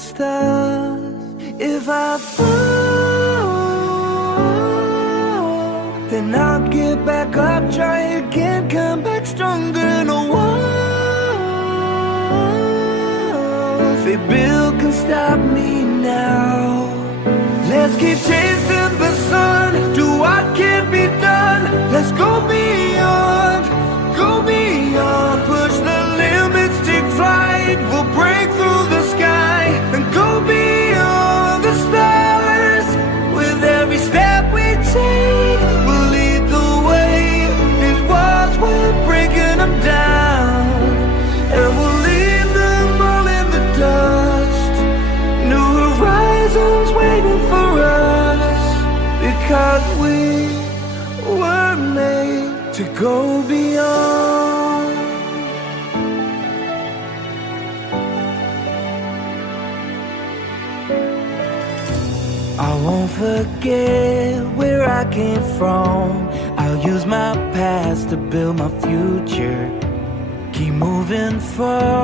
stars. If I fall, then I'll get back up, try again, come back stronger. No walls they build can stop me now. Let's keep chasing the sun, do what can be done. Let's go beyond, push the limits, take flight. We'll break through the sky and go beyond the stars. With every step we take, we'll lead the way. These walls, we're breaking them down, and we'll leave them all in the dust. New horizons waiting for us, because we were made to go beyond. I won't forget where I came from. I'll use my past to build my future. Keep moving forward.